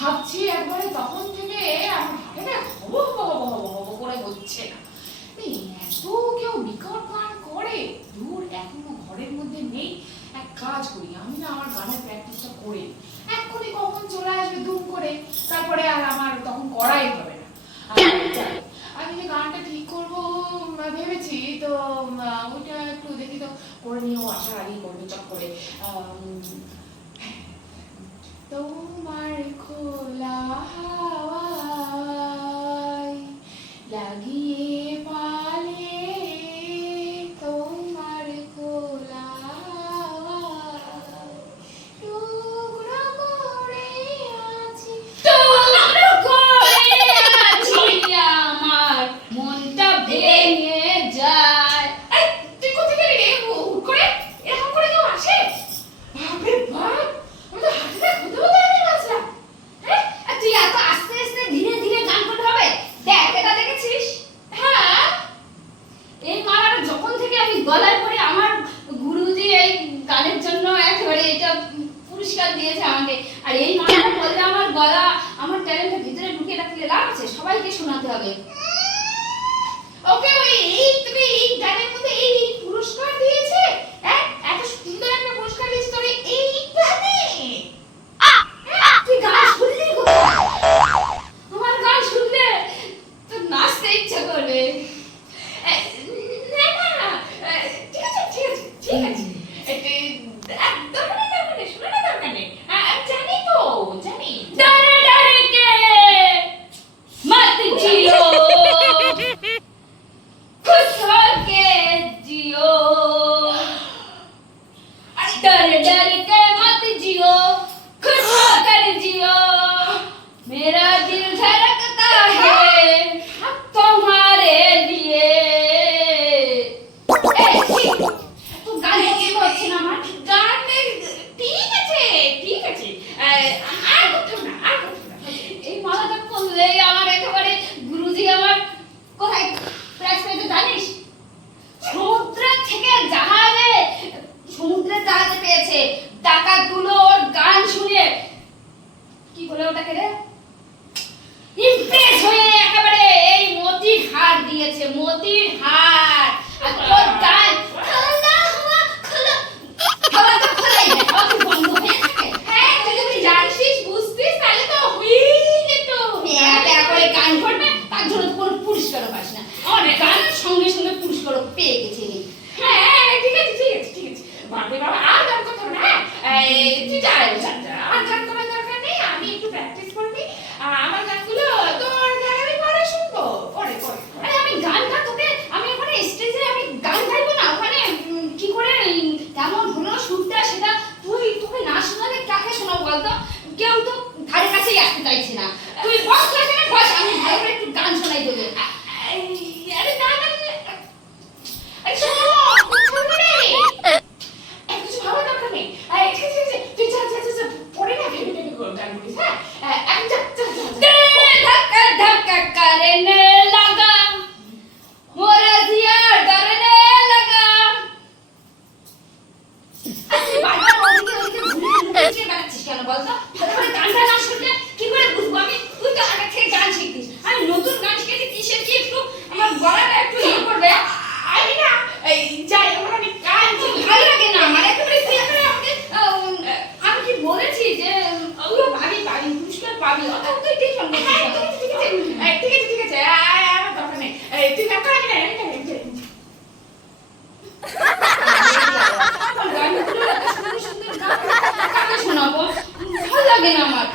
ভাবছি একবারে তখন থেকে আমার হাতে হব করে হচ্ছে না। এত কেউ মেকআপ গান করে, দূর এখনো ঘরের মধ্যে নেই। এক কাজ করি, আমি না আমার গানের প্র্যাকটিসটা করে এক্ষুনি কখন চলে আসবে দুম করে, তারপরে আর আমার তখন করাই হবে না। আমি যে গানটা ঠিক করবো ভেবেছি, তো ওইটা একটু দেখি তো করে নিয়েও আসার আগেই করবো চট করে। তোমার খোলা হাওয়ায় লাগিয়ে পালে, তোমার খোলা হাওয়ায় টুকরো করে আছি, টুকরো করে আছি, আমার মনটা ভেঙে যায়। তুই কোথায় গেলি রে? হুট করে এরকম করে কেউ আসে? বাপরে বাপ, আমি তো হাতে খুঁজেও তো আমি বাঁচলাম। হ্যাঁ, আর তুই এত আস্তে আস্তে ধীরে ধীরে গান করতে হবে? দেখ, এটা দেখেছিস? হ্যাঁ, এই মালাটা যখন থেকে আমি গলায় পরে, আমার গুরুজি এই গানের জন্য একেবারে এটা পুরস্কার দিয়েছে আমাকে। আর এই মালাটা বললে আমার গলা, আমার ট্যালেন্টটা ভিতরে ঢুকিয়ে রাখলে লাভ আছে, সবাইকে শোনাতে হবে। ওকে, ওই এই তুমি এই গানের মধ্যে এই পুরস্কার দিয়েছে? হ্যাঁ, এত সুন্দর একটা পুরস্কার দিয়েছে তোর এই গানে। তুই গান শুনলি গো? আমার গান শুনলে তোর নাচতে ইচ্ছা করবে। না না, ঠিক আছে ঠিক আছে ঠিক আছে, দরকার নেই শোনা না, দরকার নেই। আমি জানি তো, জানি। डरे डरे के मत जियो, खुश होके जियो। डर डर के मत जियो, खुश होकर जियो। मेरा दिल धड़कता है तुम्हारे लिए। तू गाने की হচ্ছে না আমার গানের ঠিক আছে ঠিক আছে, আর করতে হবে না, আর করতে হবে না। এই মালাটা পরলে আমার একেবারে গুরুজি আমার কোথায় প্রাইজ পেতে জানিস? সমুদ্রের থেকে জাহাজে, সমুদ্রের জাহাজে পেয়েছে। ডাকাতগুলো ওর গান শুনে কি বলে ওটাকে রে, ইমপ্রেস হয়ে একেবারে এই মতির হার দিয়েছে, মতির হার। আর তোর গান খোলা হাওয়া খোলা, হাওয়া তো খোলাই না, হাওয়া তো বন্ধ হয়ে থাকে। হ্যাঁ, তুই যদি জানতিস বুঝতিস তাহলে তো হয়েই যেত। প্যারা করে গান করবে, তার জন্য তো কোনো পুরস্কারও পাস না। আমার গানের সঙ্গে সঙ্গে পুরস্কারও পেয়ে গেছে। হ্যাঁ ঠিক আছে ঠিক আছে ঠিক আছে, বাপরে বাবা আর গান করতে হবে না। তুই যা যা যা, আর গান করার দরকার নেই, আমি একটু প্র্যাকটিস করবি। আমার গানগুলো তোর গান আমি পরে শুনবো, পরে পরে। আরে আমি গানটা তোকে, আমি ওখানে স্টেজে আমি গান গাইবো না, ওখানে কি করে কেমন হলো শুটটা সেটা তুই, তোকে না শোনালে কাকে শোনাবো বলতো? কেউ তো ধারে কাছেই আসতে চাইছে না। তুই বস এখানে বস, আমি ভালো করে একটু গান শোনাই দেবো। আরে না না, কিছু ভাবার দরকার নেই। ঠিক আছে ঠিক আছে, তুই যা যা যা, পরে না ভেবে ভেবে গান করিস। হ্যাঁ, এখন যা যা যা। धक्का धक्का करने लगा, मोरा जिया डरने लगा। তুই বারবার ওদিকে ওদিকে ঘুরে ঘুরে বেড়াচ্ছিস কেন বলতো? ভালো করে গানটা না শুনলে কি করে বুঝবো আমি? তুই তো আগে থেকে গান শিখতিস, আমি নতুন গান শিখেছি, কিসের কি একটু আমার গলাটা একটু ইয়ে করবে। আমি না যাই, আমার আমি গান ভালো লাগে না আমার একেবারে। তুই এখানে আমাকে আমি কি বলেছি যে তুইও পাবি, পাবি পুরস্কার পাবি, অত তুই টেনশন নিস না। ঠিক আছে ঠিক আছে ঠিক আছে, আমার দরকার নেই। তুই গান কর, আমি না গানগুলো এত সুন্দর সুন্দর গান কাকে শোনাবো? ভালো লাগে না আমার।